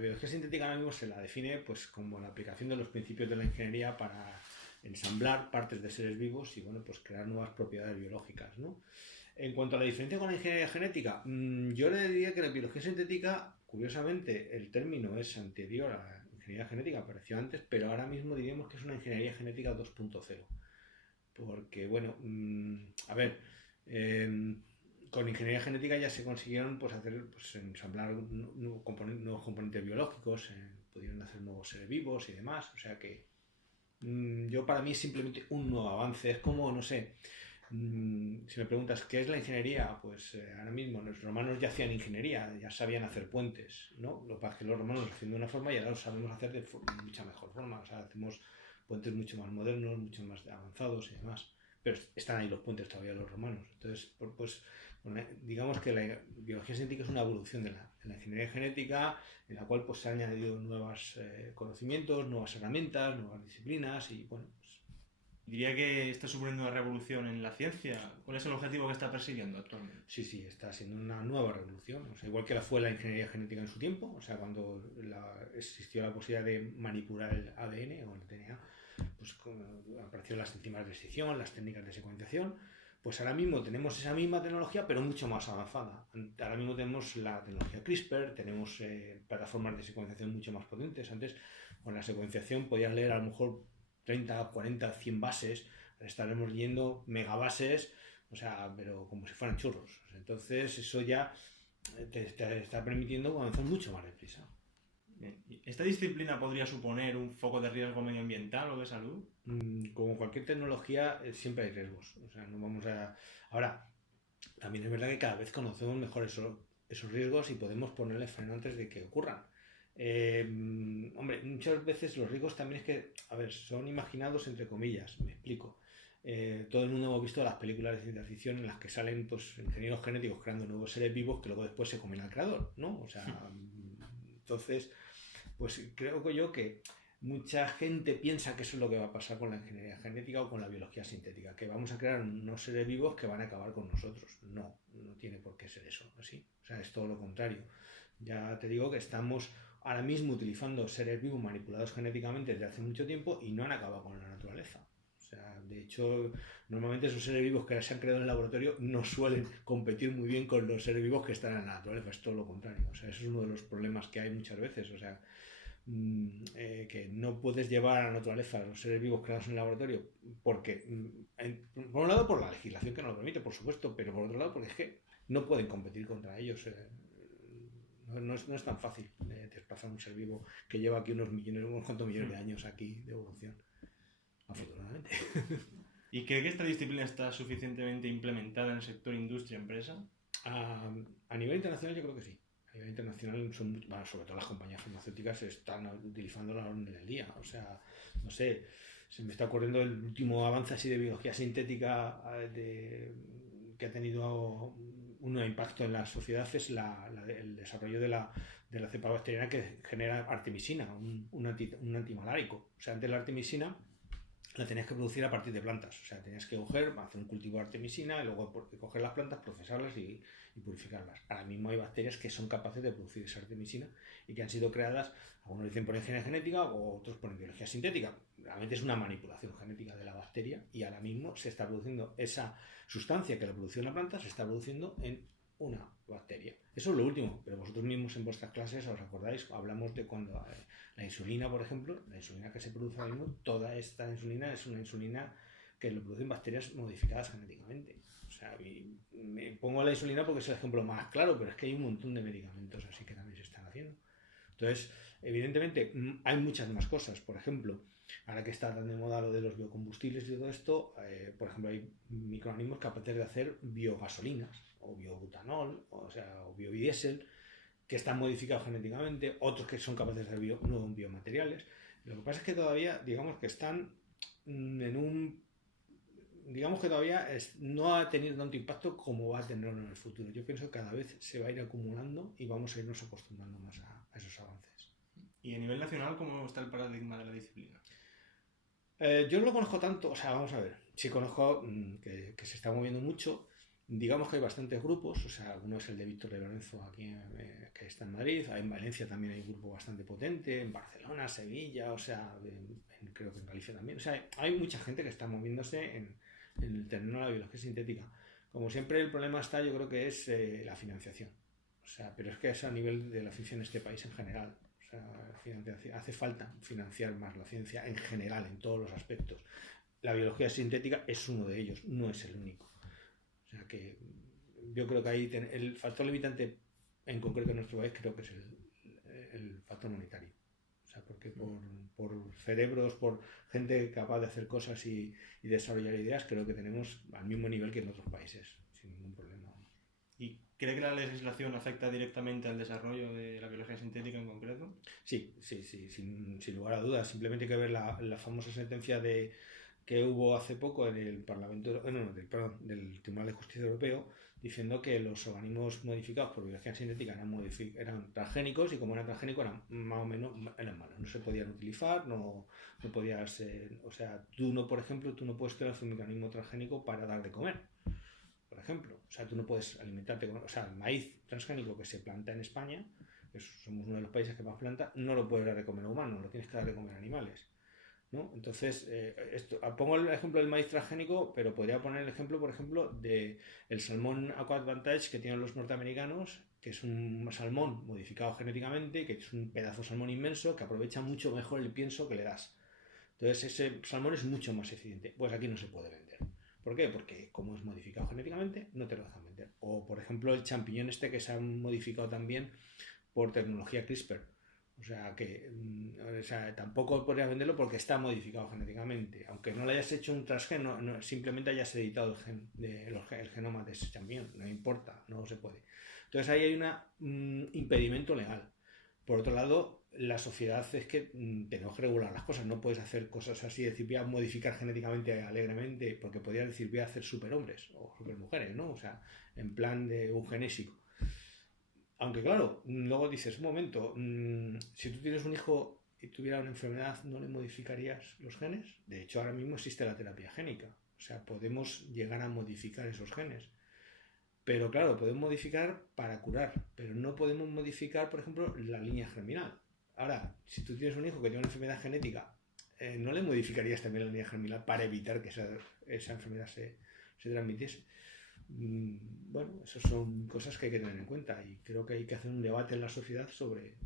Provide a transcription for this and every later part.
biología sintética ahora mismo se la define pues como la aplicación de los principios de la ingeniería para ensamblar partes de seres vivos y bueno, pues crear nuevas propiedades biológicas, ¿no? En cuanto a la diferencia con la ingeniería genética, yo le diría que la biología sintética, curiosamente, el término es anterior a la ingeniería genética, apareció antes, pero ahora mismo diríamos que es una ingeniería genética 2.0. Porque, bueno, a ver, con ingeniería genética ya se consiguieron pues, hacer, pues, ensamblar nuevos componentes biológicos, pudieron hacer nuevos seres vivos y demás. O sea que yo para mí es simplemente un nuevo avance. Es como, no sé, si me preguntas qué es la ingeniería, pues ahora mismo los romanos ya hacían ingeniería, ya sabían hacer puentes, ¿no? Lo que pasa es que los romanos lo hacían de una forma y ahora lo sabemos hacer de mucha mejor forma. O sea, hacemos puentes mucho más modernos, mucho más avanzados y demás. Pero están ahí los puentes todavía los romanos. Entonces, pues digamos que la biología sintética es una evolución de la ingeniería genética, en la cual pues se han añadido nuevos conocimientos, nuevas herramientas, nuevas disciplinas y bueno, pues Diría que está suponiendo una revolución en la ciencia. ¿Cuál es el objetivo que está persiguiendo actualmente? sí, está siendo una nueva revolución. O sea, igual que la fue la ingeniería genética en su tiempo, o sea, cuando existió la posibilidad de manipular el ADN o el DNA, pues aparecieron las enzimas de escisón, las técnicas de secuenciación. Pues ahora mismo tenemos esa misma tecnología, pero mucho más avanzada. Ahora mismo tenemos la tecnología CRISPR, tenemos plataformas de secuenciación mucho más potentes. Antes, con la secuenciación podías leer a lo mejor 30, 40, 100 bases, estaremos leyendo megabases, o sea, pero como si fueran churros. Entonces eso ya te está permitiendo avanzar mucho más deprisa. ¿Esta disciplina podría suponer un foco de riesgo medioambiental o de salud? Como cualquier tecnología, siempre hay riesgos. O sea, no vamos a... Ahora, también es verdad que cada vez conocemos mejor esos riesgos y podemos ponerle freno antes de que ocurran. Hombre, muchas veces los riesgos también es que, a ver, son imaginados entre comillas, me explico. Todo el mundo hemos visto las películas de ciencia ficción en las que salen pues ingenieros genéticos creando nuevos seres vivos que luego después se comen al creador, ¿no? O sea, entonces, pues creo que yo que mucha gente piensa que eso es lo que va a pasar con la ingeniería genética o con la biología sintética, que vamos a crear unos seres vivos que van a acabar con nosotros. No, no tiene por qué ser eso, así. O sea, es todo lo contrario. Ya te digo que estamos ahora mismo utilizando seres vivos manipulados genéticamente desde hace mucho tiempo y no han acabado con la naturaleza. O sea, de hecho, normalmente esos seres vivos que se han creado en el laboratorio no suelen competir muy bien con los seres vivos que están en la naturaleza, es todo lo contrario. O sea, eso es uno de los problemas que hay muchas veces. O sea, que no puedes llevar a la naturaleza a los seres vivos creados en el laboratorio porque, por un lado, por la legislación que nos lo permite, por supuesto, pero por otro lado, porque es que no pueden competir contra ellos. No es tan fácil desplazar un ser vivo que lleva aquí unos cuantos millones de años aquí de evolución, afortunadamente. ¿Y cree que esta disciplina está suficientemente implementada en el sector industria-empresa? A nivel internacional yo creo que sí. A nivel internacional, sobre todo las compañías farmacéuticas están utilizando la orden del día. O sea, no sé, se me está ocurriendo el último avance así de biología sintética que ha tenido un impacto en la sociedad es el desarrollo de la cepa bacteriana que genera artemisina, un antimalárico. O sea, antes la artemisina la tenías que producir a partir de plantas, o sea, tenías que hacer un cultivo de artemisina y luego coger las plantas, procesarlas y purificarlas. Ahora mismo hay bacterias que son capaces de producir esa artemisina y que han sido creadas, algunos dicen por ingeniería genética o otros por biología sintética. Realmente es una manipulación genética de la bacteria y ahora mismo se está produciendo esa sustancia que la produce una planta, se está produciendo en una bacteria. Eso es lo último, pero vosotros mismos en vuestras clases os acordáis, hablamos de cuando la insulina, por ejemplo, la insulina que se produce ahora mismo, toda esta insulina es una insulina que lo producen bacterias modificadas genéticamente. O sea, me pongo la insulina porque es el ejemplo más claro, pero es que hay un montón de medicamentos así que también se están haciendo. Entonces, evidentemente, hay muchas más cosas. Por ejemplo, ahora que está tan de moda lo de los biocombustibles y todo esto, por ejemplo, hay microorganismos capaces de hacer biogasolinas o biobutanol, o biodiesel, que están modificados genéticamente, otros que son capaces de hacer nuevos biomateriales. Lo que pasa es que todavía, digamos que están en un... Digamos que todavía no ha tenido tanto impacto como va a tenerlo en el futuro. Yo pienso que cada vez se va a ir acumulando y vamos a irnos acostumbrando más a esos avances. ¿Y a nivel nacional cómo está el paradigma de la disciplina? Yo no lo conozco tanto, o sea, vamos a ver, sí conozco que se está moviendo mucho. digamos que hay bastantes grupos, o sea, uno es el de Víctor de Lorenzo aquí, que está en Madrid, en Valencia también hay un grupo bastante potente, en Barcelona, Sevilla, o sea, creo que en Galicia también, o sea, hay mucha gente que está moviéndose en el terreno de la biología sintética. Como siempre, el problema está, yo creo que es la financiación, o sea, pero es que es a nivel de la ciencia en este país en general. O sea, hace falta financiar más la ciencia en general, en todos los aspectos. La biología sintética es uno de ellos, no es el único. O sea que yo creo que ahí el factor limitante en concreto en nuestro país creo que es el factor monetario. O sea, porque por cerebros, por gente capaz de hacer cosas y desarrollar ideas, creo que tenemos al mismo nivel que en otros países, sin ningún problema. ¿Y cree que la legislación afecta directamente al desarrollo de la biología sintética en concreto? Sí, sin lugar a dudas. Simplemente hay que ver la famosa sentencia que hubo hace poco en el Parlamento, del Tribunal de Justicia Europeo, diciendo que los organismos modificados por biología sintética eran transgénicos y como eran transgénicos más o menos eran malos, no se podían utilizar, no podías, o sea, por ejemplo, tú no puedes tener un mecanismo transgénico para dar de comer, por ejemplo, o sea, tú no puedes alimentarte con, o sea, el maíz transgénico que se planta en España, que somos uno de los países que más planta, no lo puedes dar de comer a humanos, lo tienes que dar de comer a animales. ¿No? Entonces, pongo el ejemplo del maíz transgénico, pero podría poner el ejemplo, por ejemplo, del salmón Aqua Advantage que tienen los norteamericanos, que es un salmón modificado genéticamente, que es un pedazo de salmón inmenso que aprovecha mucho mejor el pienso que le das. Entonces, ese salmón es mucho más eficiente. Pues aquí no se puede vender. ¿Por qué? Porque como es modificado genéticamente, no te lo dejan vender. O, por ejemplo, el champiñón que se ha modificado también por tecnología CRISPR. O sea, tampoco podrías venderlo porque está modificado genéticamente. Aunque no le hayas hecho un transgen, simplemente hayas editado el genoma de ese champiñón. No importa, no se puede. Entonces ahí hay un impedimento legal. Por otro lado, la sociedad es que tenemos que regular las cosas. No puedes hacer cosas así, decir, voy a modificar genéticamente alegremente, porque podrías decir, voy a hacer superhombres o supermujeres, ¿no? O sea, en plan de eugenésico. Aunque claro, luego dices, un momento, si tú tienes un hijo y tuviera una enfermedad, ¿no le modificarías los genes? De hecho, ahora mismo existe la terapia génica. O sea, podemos llegar a modificar esos genes. Pero claro, podemos modificar para curar, pero no podemos modificar, por ejemplo, la línea germinal. Ahora, si tú tienes un hijo que tiene una enfermedad genética, ¿no le modificarías también la línea germinal para evitar que esa enfermedad se transmitiese? Bueno, esas son cosas que hay que tener en cuenta y creo que hay que hacer un debate en la sociedad sobre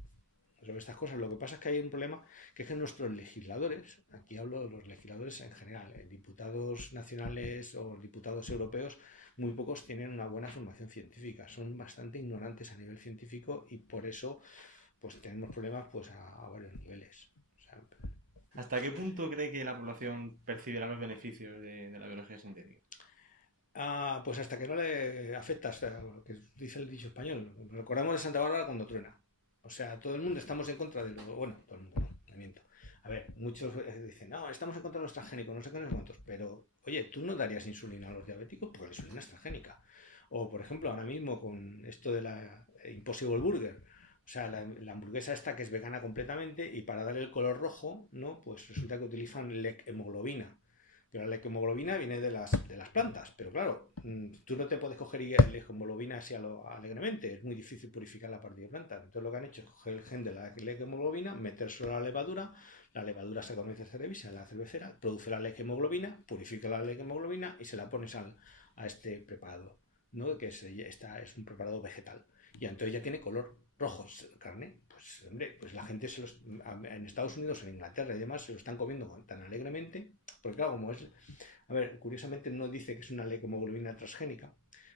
estas cosas. Lo que pasa es que hay un problema, que es que nuestros legisladores, aquí hablo de los legisladores en general, diputados nacionales o diputados europeos, muy pocos tienen una buena formación científica, son bastante ignorantes a nivel científico y por eso pues tenemos problemas pues a varios niveles. O sea, ¿hasta qué punto cree que la población percibirá los beneficios de la biología sintética? Pues hasta que no le afecta, hasta lo que dice el dicho español. Recordamos de Santa Bárbara cuando truena. O sea, todo el mundo estamos en contra de lo... Bueno, todo el mundo no, me miento. A ver, muchos dicen, no, estamos en contra de los transgénicos, no sé qué, no sé cuántos. Pero, oye, ¿tú no darías insulina a los diabéticos? Porque la insulina es transgénica. O, por ejemplo, ahora mismo con esto de la Impossible Burger. O sea, la hamburguesa esta que es vegana completamente y para darle el color rojo, ¿no? Pues resulta que utilizan hemoglobina. Pero la hemoglobina viene de las plantas, pero claro, tú no te puedes coger la hemoglobina así alegremente, es muy difícil purificarla a partir de plantas. Entonces lo que han hecho es coger el gen de la hemoglobina, metérselo a la levadura se convierte en cerveza, la cervecera, produce la hemoglobina, purifica la hemoglobina y se la pones a este preparado, ¿no? Que es un preparado vegetal. Y entonces ya tiene color rojo, carne. Pues hombre, pues la gente en Estados Unidos, en Inglaterra y demás se lo están comiendo tan alegremente, porque claro, como es, a ver, curiosamente no dice que es una hemoglobina transgénica,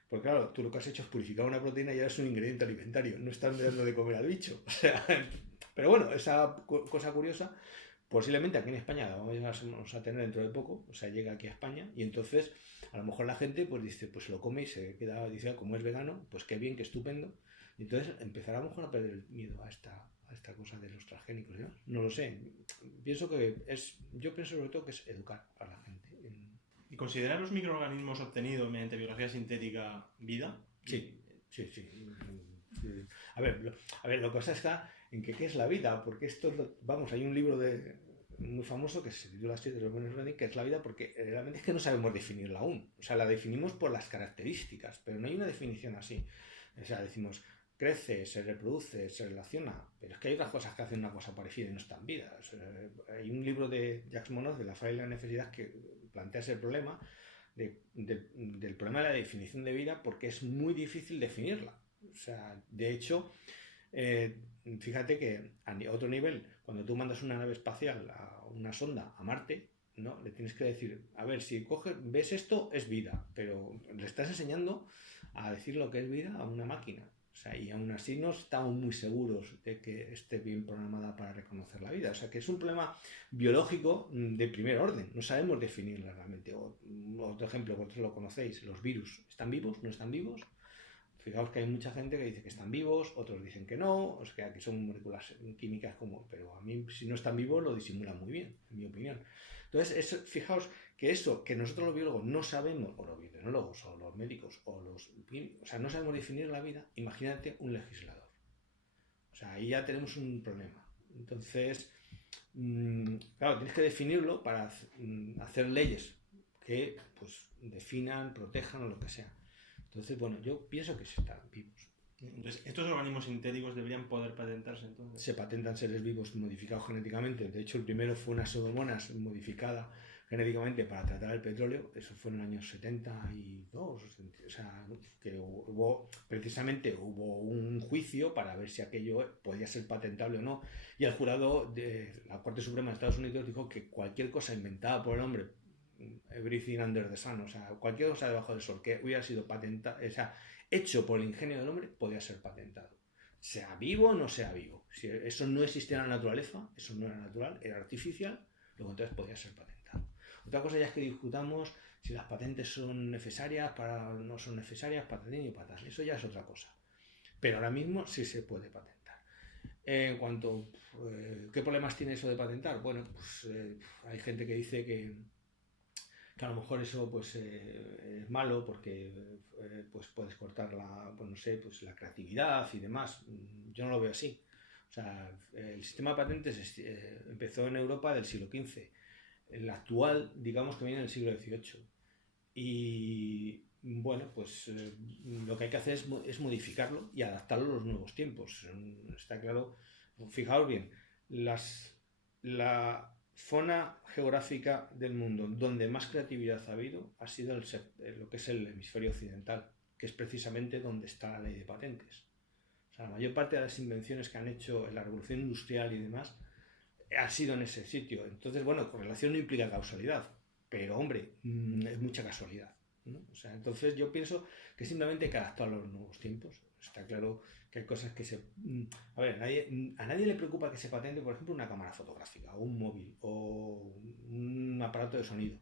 porque claro, tú lo que has hecho es purificar una proteína y ya es un ingrediente alimentario, no estás dando de comer al bicho, o sea, pero bueno, esa cosa curiosa, posiblemente aquí en España la vamos a tener dentro de poco, o sea, llega aquí a España y entonces a lo mejor la gente pues dice, pues se lo come y se queda, dice, como es vegano, pues qué bien, qué estupendo. Y entonces empezará a lo mejor a perder el miedo a esta cosa de los transgénicos, ¿no? No lo sé. Yo pienso sobre todo que es educar a la gente. ¿Y considerar los microorganismos obtenidos mediante biología sintética vida? Sí. A ver, lo que pasa está en que qué es la vida, porque esto, vamos, hay un libro muy famoso que se titula así de los buenos Branding, que es la vida, porque realmente es que no sabemos definirla aún. O sea, la definimos por las características, pero no hay una definición así. O sea, decimos, crece, se reproduce, se relaciona, pero es que hay otras cosas que hacen una cosa parecida y no están vida. O sea, hay un libro de Jacques Monod, de La falla y la necesidad, que plantea ese problema del problema de la definición de vida, porque es muy difícil definirla. O sea, de hecho, fíjate que a otro nivel, cuando tú mandas una nave espacial, a una sonda a Marte, ¿no? Le tienes que decir, a ver, si ves esto, es vida, pero le estás enseñando a decir lo que es vida a una máquina. O sea, y aún así no estamos muy seguros de que esté bien programada para reconocer la vida. O sea, que es un problema biológico de primer orden. No sabemos definirla realmente. Otro ejemplo, vosotros lo conocéis, los virus. ¿Están vivos? ¿No están vivos? Fijaos que hay mucha gente que dice que están vivos, otros dicen que no, o sea, que son moléculas químicas como, pero a mí si no están vivos lo disimulan muy bien, en mi opinión. Entonces, fijaos que eso que nosotros los biólogos no sabemos, o los biotecnólogos, o los médicos, o sea, no sabemos definir la vida, imagínate un legislador. O sea, ahí ya tenemos un problema. Entonces, claro, tienes que definirlo para hacer leyes que pues definan, protejan o lo que sea. Entonces, bueno, yo pienso que están vivos. Entonces, ¿estos organismos sintéticos deberían poder patentarse entonces? Se patentan seres vivos modificados genéticamente. De hecho, el primero fue una pseudomonas modificada genéticamente para tratar el petróleo. Eso fue en los años 72. O sea, que precisamente hubo un juicio para ver si aquello podía ser patentable o no. Y el jurado de la Corte Suprema de Estados Unidos dijo que cualquier cosa inventada por el hombre, everything under the sun, o sea, cualquier cosa debajo del sol que hubiera sido patentada, o sea, hecho por el ingenio del hombre, podía ser patentado. Sea vivo o no sea vivo. Si eso no existía en la naturaleza, eso no era natural, era artificial, luego entonces podía ser patentado. Otra cosa ya es que discutamos si las patentes son necesarias, no son necesarias, patatín y patán. Eso ya es otra cosa. Pero ahora mismo sí se puede patentar. En cuanto ¿qué problemas tiene eso de patentar? Bueno, pues hay gente que dice que a lo mejor eso pues es malo porque pues puedes cortar pues no sé, pues la creatividad y demás. Yo no lo veo así. O sea, el sistema de patentes empezó en Europa del siglo XV. El actual, digamos que viene del siglo XVIII. Y bueno, pues lo que hay que hacer es modificarlo y adaptarlo a los nuevos tiempos. Está claro. Fijaos bien, la zona geográfica del mundo donde más creatividad ha habido ha sido lo que es el hemisferio occidental, que es precisamente donde está la ley de patentes. O sea, la mayor parte de las invenciones que han hecho en la revolución industrial y demás ha sido en ese sitio. Entonces, bueno, correlación no implica causalidad, pero hombre, es mucha casualidad, ¿no? O sea, entonces yo pienso que simplemente hay que adaptar a los nuevos tiempos. Está claro que hay cosas que a ver, a nadie le preocupa que se patente, por ejemplo, una cámara fotográfica, o un móvil, o un aparato de sonido.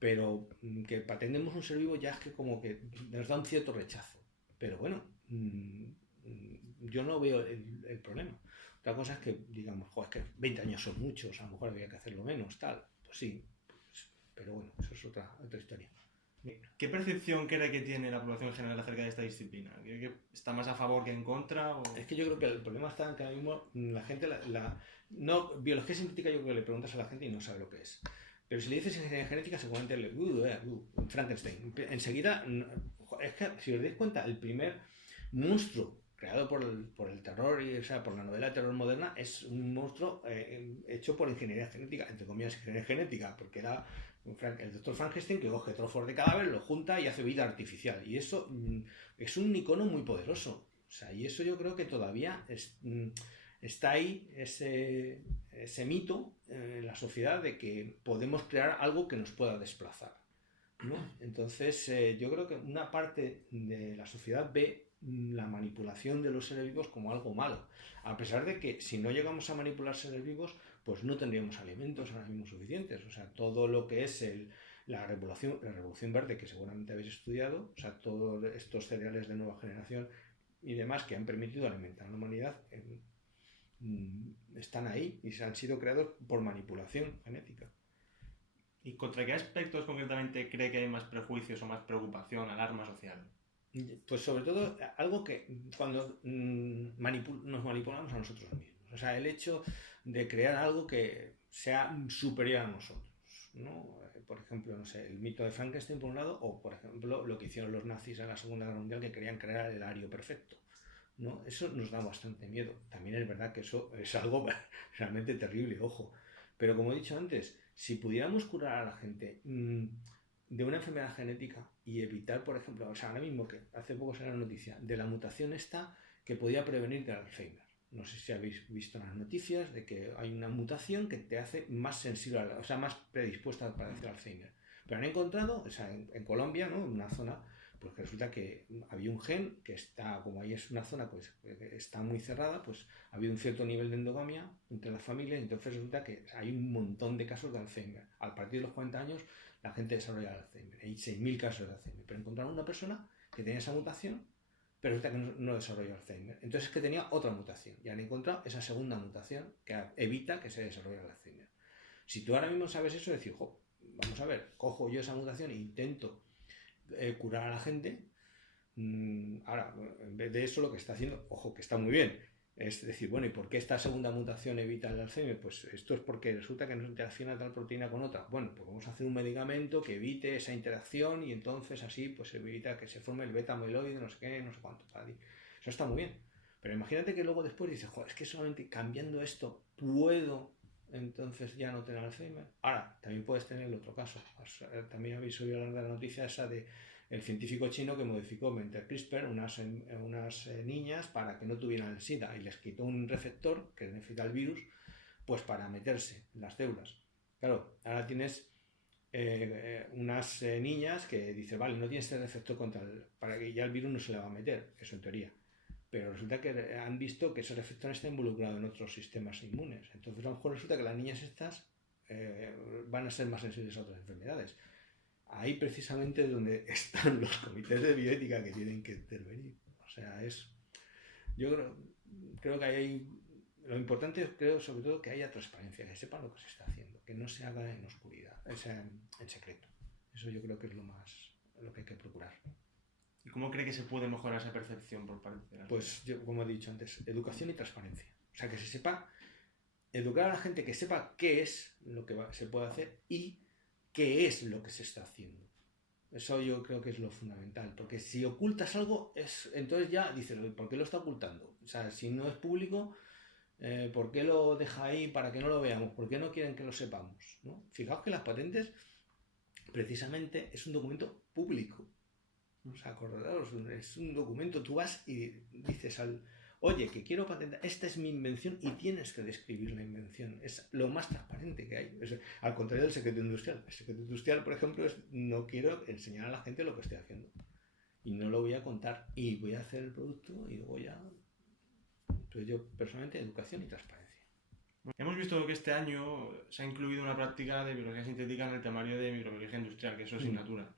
Pero que patentemos un ser vivo ya es que como que nos da un cierto rechazo. Pero bueno, yo no veo el problema. Otra cosa es que digamos, joder, es que 20 años son muchos, a lo mejor había que hacerlo menos, tal. Pues sí, pero bueno, eso es otra historia. ¿Qué percepción cree que tiene la población en general acerca de esta disciplina? ¿Cree que está más a favor que en contra? ¿O? Es que yo creo que el problema está en que ahora mismo la gente, no, biología sintética, yo creo que le preguntas a la gente y no sabe lo que es. Pero si le dices ingeniería genética, seguramente Frankenstein. Enseguida, es que si os dais cuenta, el primer monstruo creado por el terror, o sea, por la novela de terror moderna, es un monstruo hecho por ingeniería genética, entre comillas, ingeniería genética, porque era el doctor Frankenstein que coge trozos de cadáver, lo junta y hace vida artificial. Y eso es un icono muy poderoso. O sea, y eso yo creo que todavía está ahí ese mito en la sociedad de que podemos crear algo que nos pueda desplazar, ¿no? Entonces, yo creo que una parte de la sociedad ve la manipulación de los seres vivos como algo malo, a pesar de que si no llegamos a manipular seres vivos, pues no tendríamos alimentos ahora mismo suficientes. O sea, todo lo que es la revolución verde, que seguramente habéis estudiado, o sea, todos estos cereales de nueva generación y demás que han permitido alimentar a la humanidad, están ahí y se han sido creados por manipulación genética. ¿Y contra qué aspectos concretamente cree que hay más prejuicios o más preocupación, alarma social? Pues sobre todo algo que cuando nos manipulamos a nosotros mismos. O sea, el hecho de crear algo que sea superior a nosotros, ¿no? Por ejemplo, no sé, el mito de Frankenstein por un lado, o por ejemplo lo que hicieron los nazis en la Segunda Guerra Mundial, que querían crear el ario perfecto, ¿no? Eso nos da bastante miedo. También es verdad que eso es algo realmente terrible, ojo. Pero como he dicho antes, si pudiéramos curar a la gente de una enfermedad genética y evitar, por ejemplo, o sea, ahora mismo que hace poco salió la noticia de la mutación esta que podía prevenir del Alzheimer. No sé si habéis visto las noticias de que hay una mutación que te hace más sensible, o sea, más predispuesta a padecer Alzheimer. Pero han encontrado, o sea, en Colombia, ¿no? En una zona, pues que resulta que había un gen que está, como ahí es una zona, pues está muy cerrada, pues ha habido un cierto nivel de endogamia entre las familias, y entonces resulta que hay un montón de casos de Alzheimer. A partir de los 40 años, la gente desarrolla Alzheimer. Hay 6.000 casos de Alzheimer. Pero encontraron una persona que tenía esa mutación, pero resulta que no desarrolló Alzheimer. Entonces es que tenía otra mutación y han encontrado esa segunda mutación que evita que se desarrolle el Alzheimer. Si tú ahora mismo sabes eso, decir, vamos a ver, cojo yo esa mutación e intento curar a la gente. Ahora, en vez de eso, lo que está haciendo, ojo, que está muy bien, es decir, bueno, ¿y por qué esta segunda mutación evita el Alzheimer? Pues esto es porque resulta que no se interacciona tal proteína con otra. Bueno, pues vamos a hacer un medicamento que evite esa interacción y entonces así pues evita que se forme el beta amiloide, no sé qué, no sé cuánto. Eso está muy bien. Pero imagínate que luego después dices, es que solamente cambiando esto puedo entonces ya no tener Alzheimer. Ahora, también puedes tener el otro caso. También habéis oído hablar de la noticia esa de el científico chino que modificó mediante CRISPR unas niñas para que no tuvieran el SIDA y les quitó un receptor que necesita el virus pues para meterse en las células. Claro, ahora tienes unas niñas que dice, vale, no tienes el receptor para que ya el virus no se le va a meter, eso en teoría. Pero resulta que han visto que ese receptor está involucrado en otros sistemas inmunes. Entonces a lo mejor resulta que las niñas estas van a ser más sensibles a otras enfermedades. Ahí precisamente es donde están los comités de bioética que tienen que intervenir. O sea, yo creo que hay, lo importante es, creo, sobre todo, que haya transparencia, que sepan lo que se está haciendo, que no se haga en oscuridad, en secreto. Eso yo creo que es lo que hay que procurar. ¿Y cómo cree que se puede mejorar esa percepción por parte de la Pues yo, como he dicho antes, educación y transparencia. O sea, que se sepa, educar a la gente que sepa qué es lo que se puede hacer y qué es lo que se está haciendo. Eso yo creo que es lo fundamental, porque si ocultas algo, entonces ya dices, ¿por qué lo está ocultando? O sea, si no es público, ¿por qué lo deja ahí para que no lo veamos? ¿Por qué no quieren que lo sepamos? ¿No? Fijaos que las patentes, precisamente, es un documento público. O sea, acordaros, es un documento, tú vas y dices oye, que quiero patentar, esta es mi invención y tienes que describir la invención. Es lo más transparente que hay. Al contrario del secreto industrial. El secreto industrial, por ejemplo, es no quiero enseñar a la gente lo que estoy haciendo. Y no lo voy a contar. Y voy a hacer el producto y luego ya... Entonces yo, personalmente, educación y transparencia. Hemos visto que este año se ha incluido una práctica de biología sintética en el temario de microbiología industrial, que es su asignatura.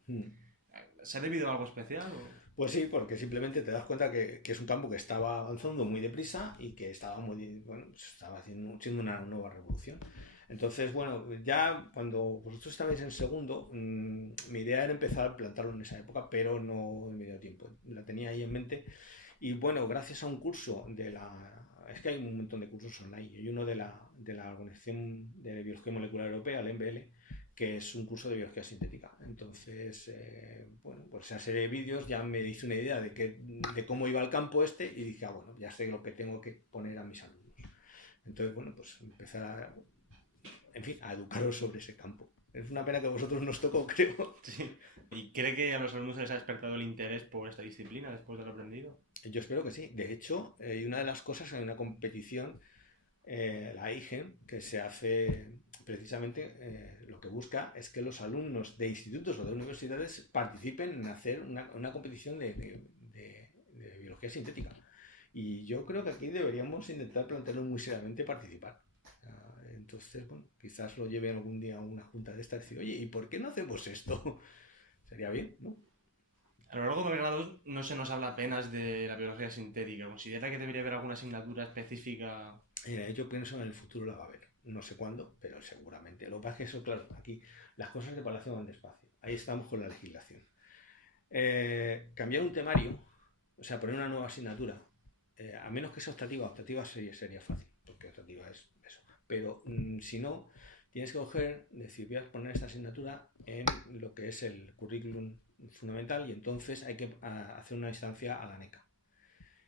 ¿Se ha debido a algo especial? Pues sí, porque simplemente te das cuenta que es un campo que estaba avanzando muy deprisa y que estaba estaba siendo una nueva revolución. Entonces, bueno, ya cuando vosotros estabais en segundo, mi idea era empezar a plantarlo en esa época, pero no en medio tiempo. La tenía ahí en mente. Y bueno, gracias a un curso es que hay un montón de cursos online. Hay uno de la Organización de Biología Molecular Europea, el MBL, que es un curso de biología sintética. Entonces, pues esa serie de vídeos ya me hice una idea de cómo iba el campo y dije, bueno, ya sé lo que tengo que poner a mis alumnos. Entonces, bueno, pues empezar a educaros sobre ese campo. Es una pena que a vosotros nos tocó, creo. Sí. ¿Y cree que a los alumnos les ha despertado el interés por esta disciplina después de lo aprendido? Yo espero que sí. De hecho, una de las cosas, hay una competición, la IGEM, que se hace precisamente, lo que busca es que los alumnos de institutos o de universidades participen en hacer una competición de biología sintética. Y yo creo que aquí deberíamos intentar plantearlo muy seriamente participar. Entonces, bueno, quizás lo lleve algún día a una junta de estas y decir, oye, ¿y por qué no hacemos esto? Sería bien, ¿no? A lo largo del grado no se nos habla apenas de la biología sintética. ¿Considera que debería haber alguna asignatura específica? Yo pienso en el futuro la va a haber. No sé cuándo, pero seguramente. Lo que pasa es que eso, claro, aquí las cosas de Palacio van despacio. Ahí estamos con la legislación. Cambiar un temario, o sea, poner una nueva asignatura, a menos que sea optativa sería fácil, porque optativa es eso. Pero si no, tienes que coger, decir, voy a poner esta asignatura en lo que es el currículum fundamental y entonces hay que hacer una instancia a la NECA.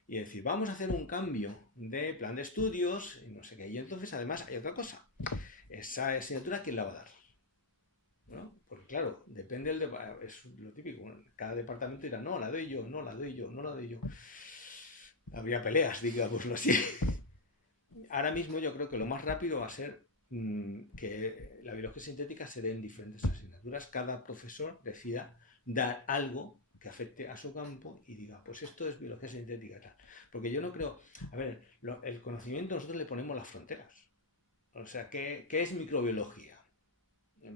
Y decir, vamos a hacer un cambio de plan de estudios y no sé qué. Y entonces, además, hay otra cosa. Esa asignatura, ¿quién la va a dar? ¿No? Porque claro, depende es lo típico. Cada departamento dirá, no, la doy yo, no la doy yo, no la doy yo. Habría peleas, digámoslo así. Ahora mismo yo creo que lo más rápido va a ser que la biología sintética se dé en diferentes asignaturas. Cada profesor decida dar algo que afecte a su campo y diga, pues esto es biología sintética tal. Porque yo no creo, a ver, el conocimiento nosotros le ponemos las fronteras. O sea, ¿qué es microbiología?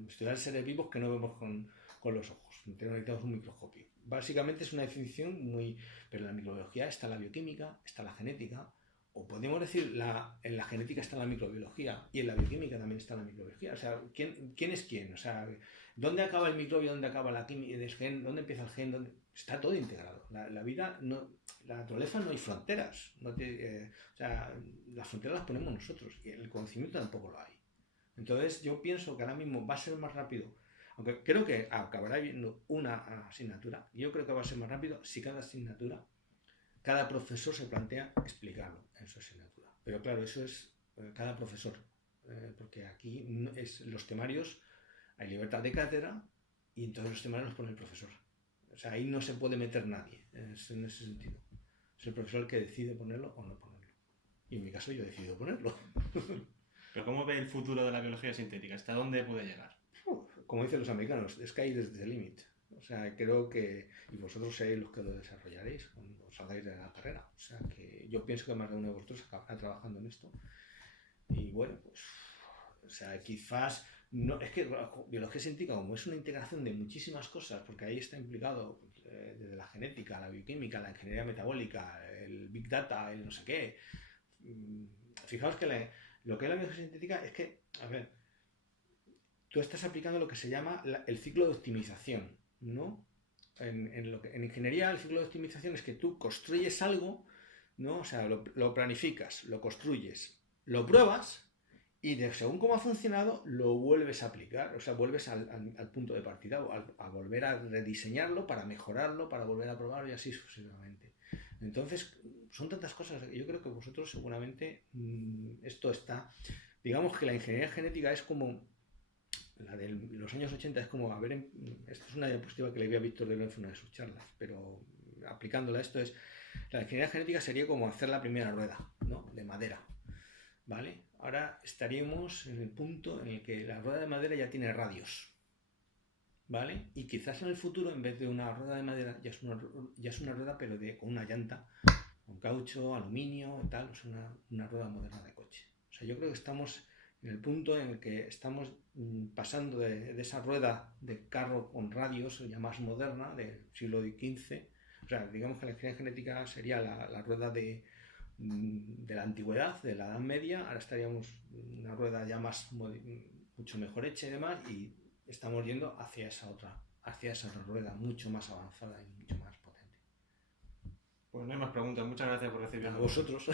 Estudiar seres vivos que no vemos con los ojos, necesitamos un microscopio. Básicamente es una definición muy... Pero en la microbiología está la bioquímica, está la genética, o podemos decir, en la genética está la microbiología y en la bioquímica también está la microbiología. O sea, ¿quién es quién? O sea, ¿dónde acaba el microbio? ¿Dónde acaba la química? ¿El gen? ¿Dónde empieza el gen? Está todo integrado. La vida, no, la naturaleza no hay fronteras. O sea, las fronteras las ponemos nosotros y el conocimiento tampoco lo hay. Entonces yo pienso que ahora mismo va a ser más rápido, aunque creo que acabará habiendo una asignatura, yo creo que va a ser más rápido si cada asignatura, cada profesor se plantea explicarlo en su asignatura. Pero claro, eso es cada profesor, porque aquí los temarios, hay libertad de cátedra y entonces los temarios los pone el profesor. O sea, ahí no se puede meter nadie en ese sentido. Es el profesor el que decide ponerlo o no ponerlo. Y en mi caso yo he decidido ponerlo. ¿Pero cómo ve el futuro de la biología sintética? ¿Hasta dónde puede llegar? Como dicen los americanos, sky is the limit. O sea, creo que, y vosotros seréis los que lo desarrollaréis cuando salgáis de la carrera. O sea, que yo pienso que más de uno de vosotros acabará trabajando en esto. Y bueno, pues, o sea, quizás, no, es que biología sintética, como es una integración de muchísimas cosas, porque ahí está implicado desde la genética, la bioquímica, la ingeniería metabólica, el big data, el no sé qué. Fijaos que lo que es la biología sintética es que, a ver, tú estás aplicando lo que se llama el ciclo de optimización, ¿no? En ingeniería el ciclo de optimización es que tú construyes algo, ¿no? O sea, lo planificas, lo construyes, lo pruebas y según cómo ha funcionado lo vuelves a aplicar, o sea, vuelves al punto de partida o a volver a rediseñarlo para mejorarlo, para volver a probarlo y así sucesivamente. Entonces, son tantas cosas. Yo creo que vosotros seguramente esto está... Digamos que la ingeniería genética es como... La de los años 80 es como... esto es una diapositiva que le vi a Víctor de Lorenzo en una de sus charlas, pero aplicándola a esto es... La ingeniería genética sería como hacer la primera rueda, ¿no? De madera, ¿vale? Ahora estaríamos en el punto en el que la rueda de madera ya tiene radios, ¿vale? Y quizás en el futuro, en vez de una rueda de madera, ya es una rueda, pero con una llanta, con caucho, aluminio, tal, es una rueda moderna de coche. O sea, yo creo que estamos en el punto en el que estamos pasando de esa rueda de carro con radios, ya más moderna, del siglo XV. O sea, digamos que la ingeniería genética sería la rueda de la antigüedad, de la Edad Media. Ahora estaríamos una rueda ya mucho mejor hecha y demás, y estamos yendo hacia esa otra rueda mucho más avanzada y mucho más potente. Pues no hay más preguntas. Muchas gracias por recibirnos. A vosotros.